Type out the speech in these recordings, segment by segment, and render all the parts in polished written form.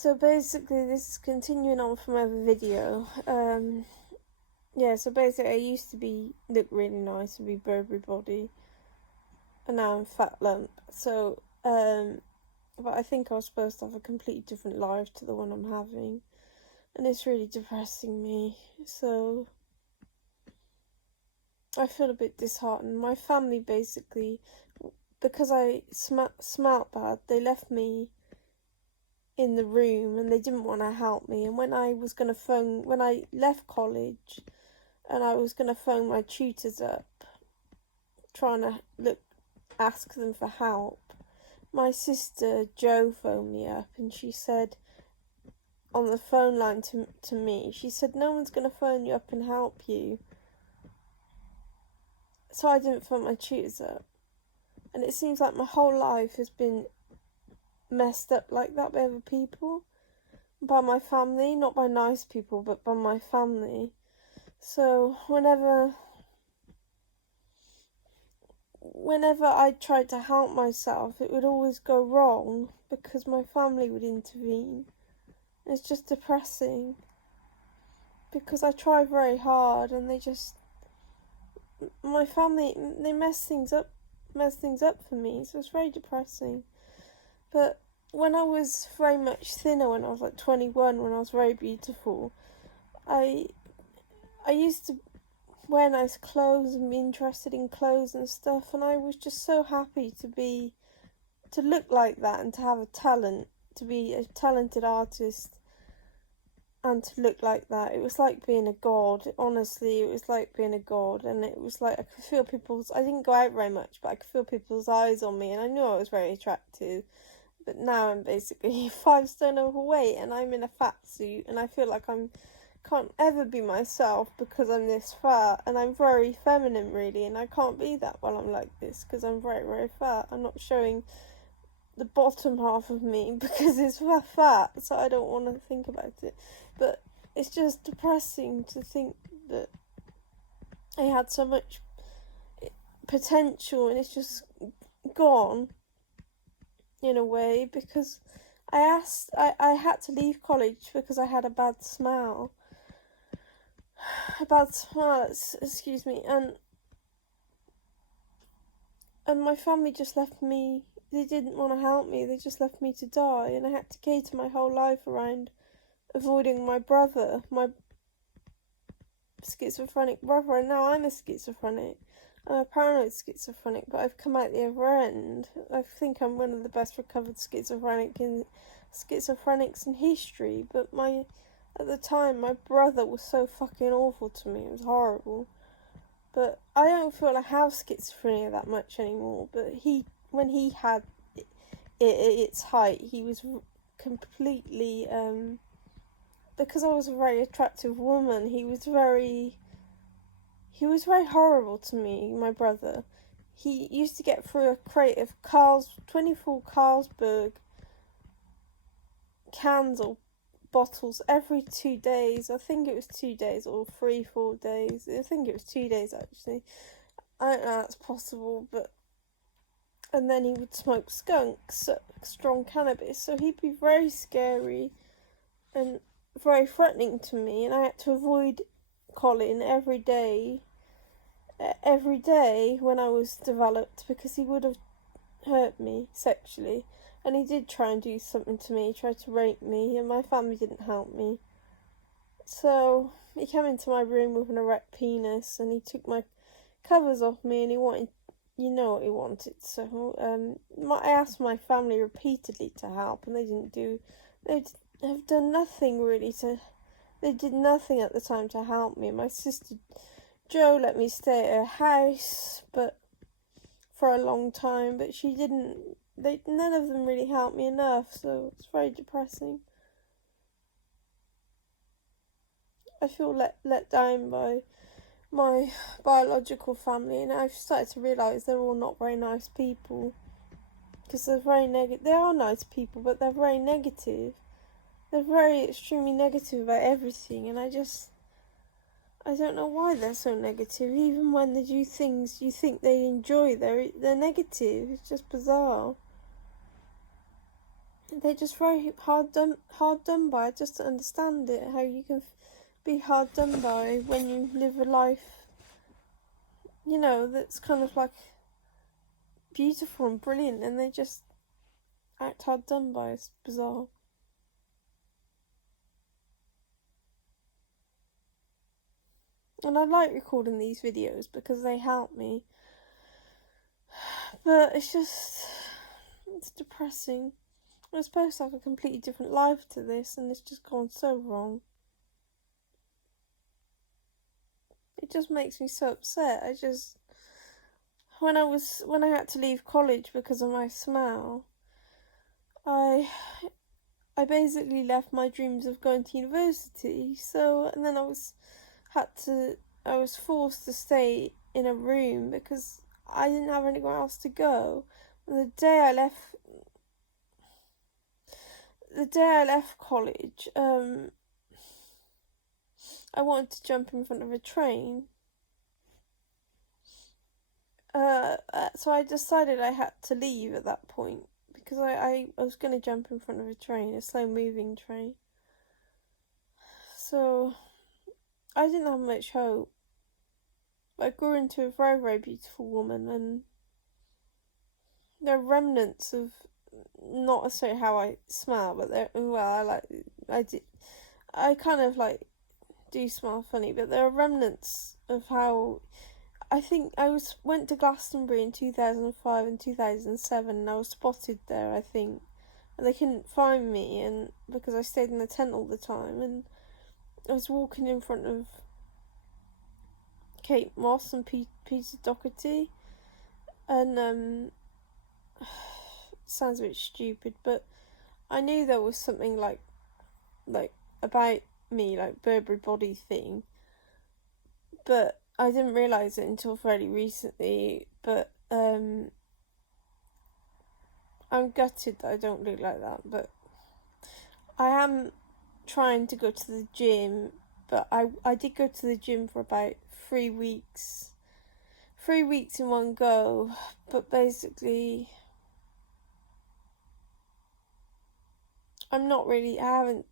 So basically, this is continuing on from other video. Yeah, so basically I used to look really nice and be Burberry Body, and now I'm fat lump. So, but I think I was supposed to have a completely different life to the one I'm having, and it's really depressing me. So I feel a bit disheartened. My family basically, because I smelt bad, they left me in the room and they didn't want to help me. And when I left college and I was going to phone my tutors up, trying to ask them for help, my sister Jo phoned me up and she said on the phone line to me, she said, no one's going to phone you up and help you. So I didn't phone my tutors up. And it seems like my whole life has been messed up like that by other people. By my family, not by nice people, but by my family. So whenever I tried to help myself, it would always go wrong because my family would intervene. It's just depressing because I try very hard and my family, they mess things up for me, so it's very depressing. But when I was very much thinner, when I was like 21, when I was very beautiful, I used to wear nice clothes and be interested in clothes and stuff, and I was just so happy to look like that and to have a talent, to be a talented artist and to look like that. It was like being a god. Honestly, it was like being a god, and it was like I could feel I didn't go out very much, but I could feel people's eyes on me, and I knew I was very attractive. But now I'm basically 5 stone overweight and I'm in a fat suit, and I feel like can't ever be myself because I'm this fat, and I'm very feminine really, and I can't be that while I'm like this because I'm very, very fat. I'm not showing the bottom half of me because it's fat, so I don't want to think about it. But it's just depressing to think that I had so much potential and it's just gone in a way, because I had to leave college because I had a bad smell, excuse me, and my family just left me. They didn't want to help me, they just left me to die, and I had to cater my whole life around avoiding my brother, my schizophrenic brother, and now I'm a schizophrenic. I'm a paranoid schizophrenic, but I've come out the other end. I think I'm one of the best recovered schizophrenics in history, but at the time, my brother was so fucking awful to me. It was horrible. But I don't feel I have schizophrenia that much anymore, but when he had it at its height, he was completely, because I was a very attractive woman, he was very horrible to me, my brother. He used to get through a crate of 24 Carlsberg cans or bottles every 2 days. I think it was 2 days or 4 days. I think it was 2 days actually. I don't know how that's possible, but and then he would smoke skunks, strong cannabis, so he'd be very scary and very threatening to me, and I had to avoid Colin every day when I was developed, because he would have hurt me sexually, and he did try and do something to me. He tried to rape me, and my family didn't help me. So he came into my room with an erect penis, and he took my covers off me, and he wanted, you know what he wanted. So I asked my family repeatedly to help, and they have done nothing really they did nothing at the time to help me. My sister Jo let me stay at her house, but for a long time, but she didn't. None of them really helped me enough, so it's very depressing. I feel let down by my biological family, and I've started to realise they're all not very nice people, because they're very negative. They are nice people, but they're very negative. They're very extremely negative about everything, and I don't know why they're so negative. Even when they do things you think they enjoy, they're negative. It's just bizarre. they're just very hard done by. I just don't understand it, how you can be hard done by when you live a life, you know, that's kind of like beautiful and brilliant, and they just act hard done by. It's bizarre. And I like recording these videos because they help me, but it's depressing. I was supposed to have a completely different life to this, and it's just gone so wrong. It just makes me so upset. When I had to leave college because of my smell, I basically left my dreams of going to university. So, and then I was forced to stay in a room because I didn't have anywhere else to go. And the day I left college, I wanted to jump in front of a train. So I decided I had to leave at that point because I was going to jump in front of a train, a slow moving train. So I didn't have much hope. I grew into a very, very beautiful woman, and there are remnants of, not necessarily how I smell, but I kind of like do smell funny, but there are remnants of how I think went to Glastonbury in 2005 and 2007, and I was spotted there, I think, and they couldn't find me, and because I stayed in the tent all the time, and I was walking in front of Kate Moss and Peter Doherty, and sounds a bit stupid, but I knew there was something like about me, like Burberry Body thing, but I didn't realise it until fairly recently. But I'm gutted that I don't look like that, but I am trying to go to the gym, but I did go to the gym for about 3 weeks. 3 weeks in one go, but basically I'm not really, I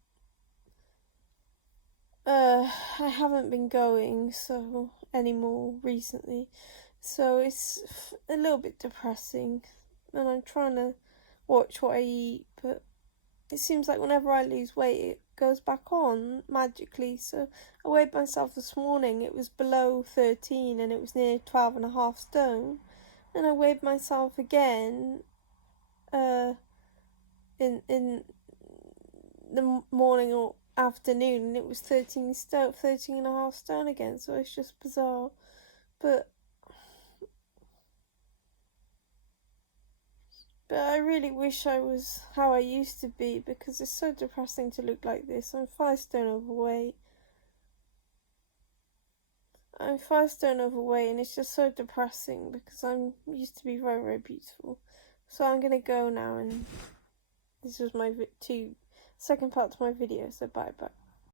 haven't been going so anymore recently, so it's a little bit depressing, and I'm trying to watch what I eat, but it seems like whenever I lose weight it goes back on magically. So I weighed myself this morning, it was below 13 and it was near 12.5 stone, and I weighed myself again in the morning or afternoon, and it was 13.5 stone again. So it's just bizarre, but I really wish I was how I used to be, because it's so depressing to look like this. I'm 5 stone overweight. And it's just so depressing because I'm used to be very, very beautiful. So I'm gonna go now, and this was my second part to my video, so bye bye.